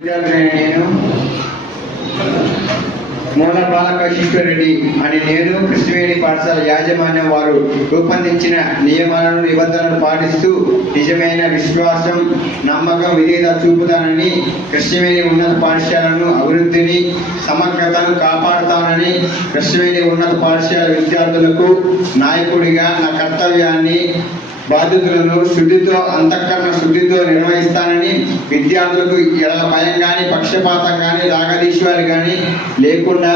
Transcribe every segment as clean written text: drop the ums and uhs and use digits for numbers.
నేను మూల బాలకృష్ణరెడ్డి అని నేను కృష్ణవేణి పాఠశాల యాజమాన్యం వారు రూపొందించిన నియమాలను నిబంధనలను పాటిస్తూ నిజమైన విశ్వాసం నమ్మకం విధేయత చూపుతానని కృష్ణవేణి ఉన్నత పాఠశాలను అభివృద్ధిని సమగ్రతను కాపాడుతానని కృష్ణవేణి ఉన్నత పాఠశాల విద్యార్థులకు నాయకుడిగా నా కర్తవ్యాన్ని బాధ్యతలను శుద్ధితో అంతఃకరణ శుద్ధితో నిర్వహిస్తానని విద్యార్థులకు ఎడల భయం కానీ పక్షపాతం కానీ రాగదీశ్వాలు కానీ లేకుండా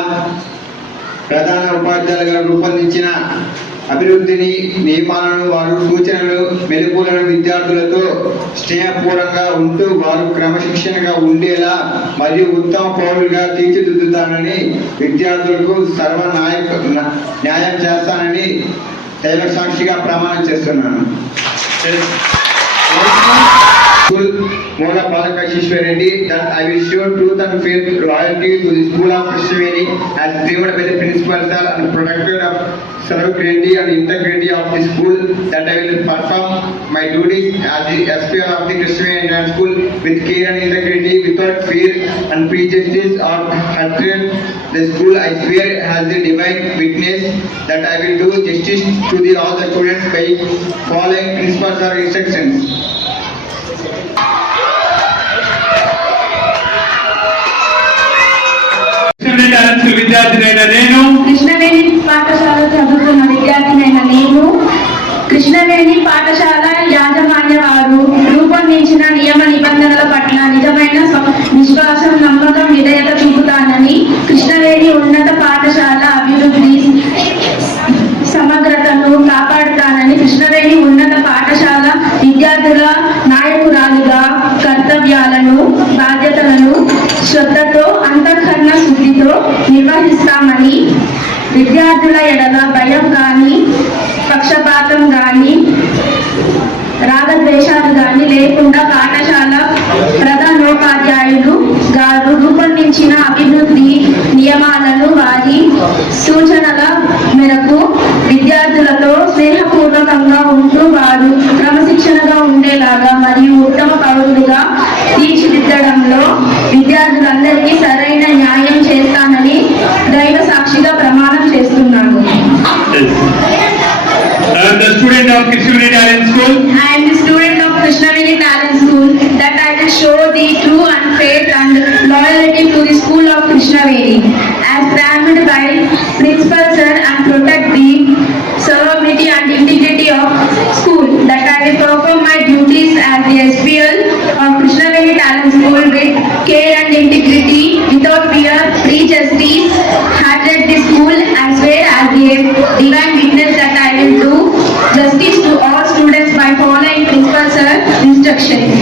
ప్రధాన ఉపాధ్యాయులుగా రూపొందించిన అభివృద్ధిని నియమాలను వారు సూచనలు మెలుపులను విద్యార్థులతో స్నేహపూర్వకంగా ఉంటూ వారు క్రమశిక్షణగా ఉండేలా మరియు ఉత్తమ పౌరులుగా తీర్చిదిద్దుతానని విద్యార్థులకు న్యాయం చేస్తానని దైవ సాక్షిగా ప్రమాణం చేస్తున్నాను. మూల బాలకృష్ణరెడ్డి that I will show truth and faith, loyalty to the school of Krishnaveni as deemed by the principal sir and protected of sovereignty and integrity of the school, that I will perform my duties as the SPR of the Krishnaveni school with care and integrity without fear and prejudice or hatred. The school I swear has the divine witness that I will do justice to all the students by following principal sir instructions. విద్యార్థినైన నేను కృష్ణవేణి పాఠశాల చదువుతున్న విద్యార్థినైన నేను కృష్ణవేణి పాఠశాల యాజమాన్య వారు రూపొందించిన నియమ నిబంధనల పట్ల నిజమైన విశ్వాసం నమ్మకం విధేయత చూపుతానని కృష్ణవేణి ఉన్నత పాఠశాల అభివృద్ధి సమగ్రతను కాపాడుతానని కృష్ణవేణి ఉన్నత పాఠశాల విద్యార్థుల నాయకురాలుగా కర్తవ్యాలను బాధ్యతలను శ్రద్ధతో అంతఃకరణ శుద్ధితో నిర్వహిస్తామని విద్యార్థుల ఎడల భయం కానీ పక్షపాతం కానీ రాగద్వేషాలు కానీ లేకుండా పాఠశాల ప్రధానోపాధ్యాయులు గారు రూపొందించిన అభివృద్ధి నియమాలను వారి సూచనల మేరకు విద్యార్థులతో స్నేహపూర్వకంగా ఉంటూ వారు క్రమశిక్షణగా ఉండేలాగా మరియు ఉత్తమ పౌరులుగా తీర్చిదిద్దడంలో విద్యార్థులందరికీ సరైన న్యాయం చేస్తానని దైవ సాక్షిగా ప్రమాణం చేస్తున్నాను. I am the student of Krishnaveni Talent School. I am the student of Krishnaveni Talent School, that I will show the true and faith and loyalty to the school of Krishnaveni as framed by principal sir and protect the sovereignty and integrity of school, that I will perform my duties as the SPL of Krishnaveni Talent School with care and integrity without fear, prejudice, hatred the school as well as the divine witness that I will do justice to all students by following principal sir instructions.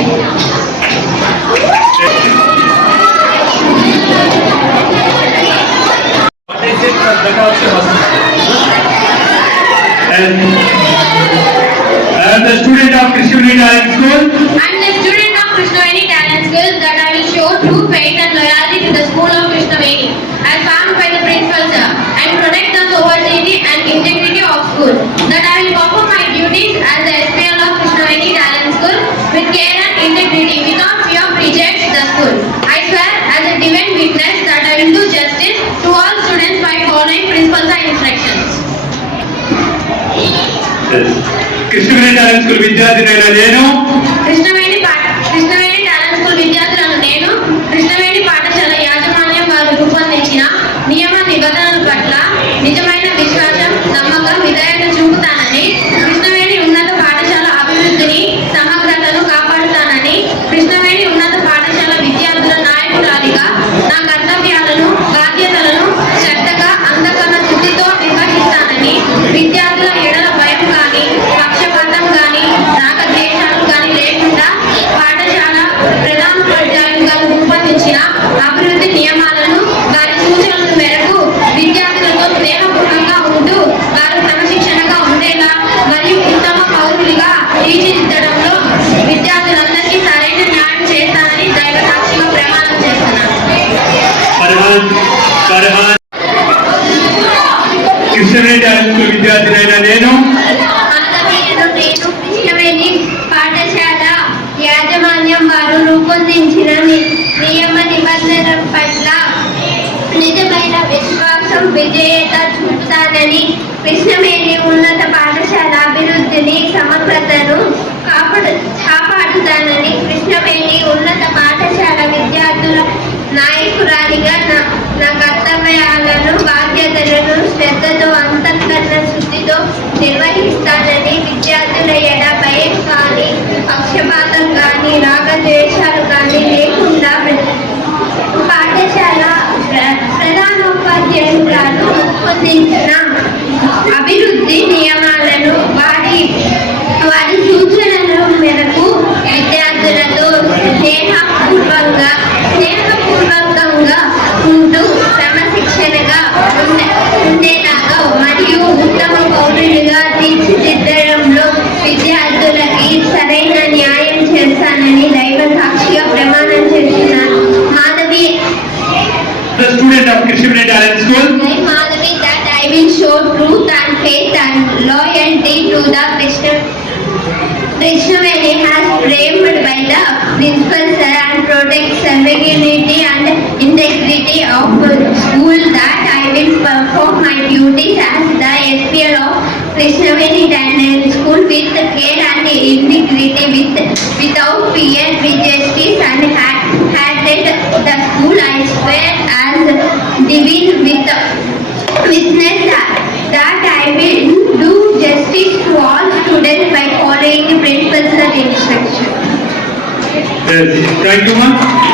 I am the student of Krishnaveni Talent School. I am the student of Krishnaveni Talent School, that I will show true faith and loyalty to the school of Krishnaveni as formed by the principal sir and protect the sovereignty and integrity of school, that I will perform my duties as the SPL of Krishnaveni Talent School with care and integrity without fear of prejudice the school. I swear as a divine witness that I will do justice to all students by following principal sir instructions. Krishnaveni Talent School విద్యార్థినైన నేను Krishnaveni talent school విద్యార్థులను నేను కృష్ణవేణి పాఠశాల యాజమాన్యం వారు రూపొందించిన నియమ నిబంధనల పట్ల నిజమైన విశ్వాసం నమ్మకం విధేయత చూపుతానని కృష్ణవేణి ఉన్నత పాఠశాల అభివృద్ధిని సమగ్రతను కాపాడుతానని కృష్ణవేణి ఉన్నత పాఠశాల విద్యార్థుల నాయకురాలిగా నా కర్తవ్యాలను బాధ్యతలను శ్రద్ధగా అంతఃకరణ శుద్ధితో నిర్వహిస్తానని విద్యార్థుల ఎడల భయం కానీ పక్షపాతం కానీ రాగద్వేషాలు కానీ విజేత చూపుతానని, కృష్ణవేణి ఉన్నత పాఠశాల అభివృద్ధిని సమగ్రతను కాపాడుతానని, కృష్ణవేణి ఉన్నత పాఠశాల విద్యార్థుల నాయకురాలిగా నా కర్తవ్యాలను బాధ్యతలను శ్రద్ధతో అంతఃకరణ శుద్ధితో నిర్వహిస్తానని, విద్యార్థుల ఎడ భయం కానీ పక్షపాతం కానీ రాగద్వేషాలు కానీ లేకుండా పాఠశాల ప్రధానోపాధ్యాయురాలు రూపొందించిన అభివృద్ధి నియమాలను వారి సూచనల మేరకు విద్యార్థులతో స్నేహపూర్వకంగా ఉంటూ క్రమశిక్షణగా ఉండేలాగా మరియు ఉత్తమ పౌరులుగా తీర్చిదిద్దడంలో విద్యార్థులకి సరైన న్యాయం చేస్తానని దైవ సాక్షిగా ప్రమాణం చేస్తున్నాను. Madhavi The student of Krishnaveni Talent School. Madhavi, that I will show truth and faith and loyalty to the Krishnaveni has framed by the principal sir and protect sovereignty and integrity of school, that I will perform my duties as the SPL of Krishnaveni Talent School with care and integrity, without fear, with justice and hatred the school. I swear as divine witness that I will do justice to all students by following the principal's instruction. Yes. Thank you, ma'am.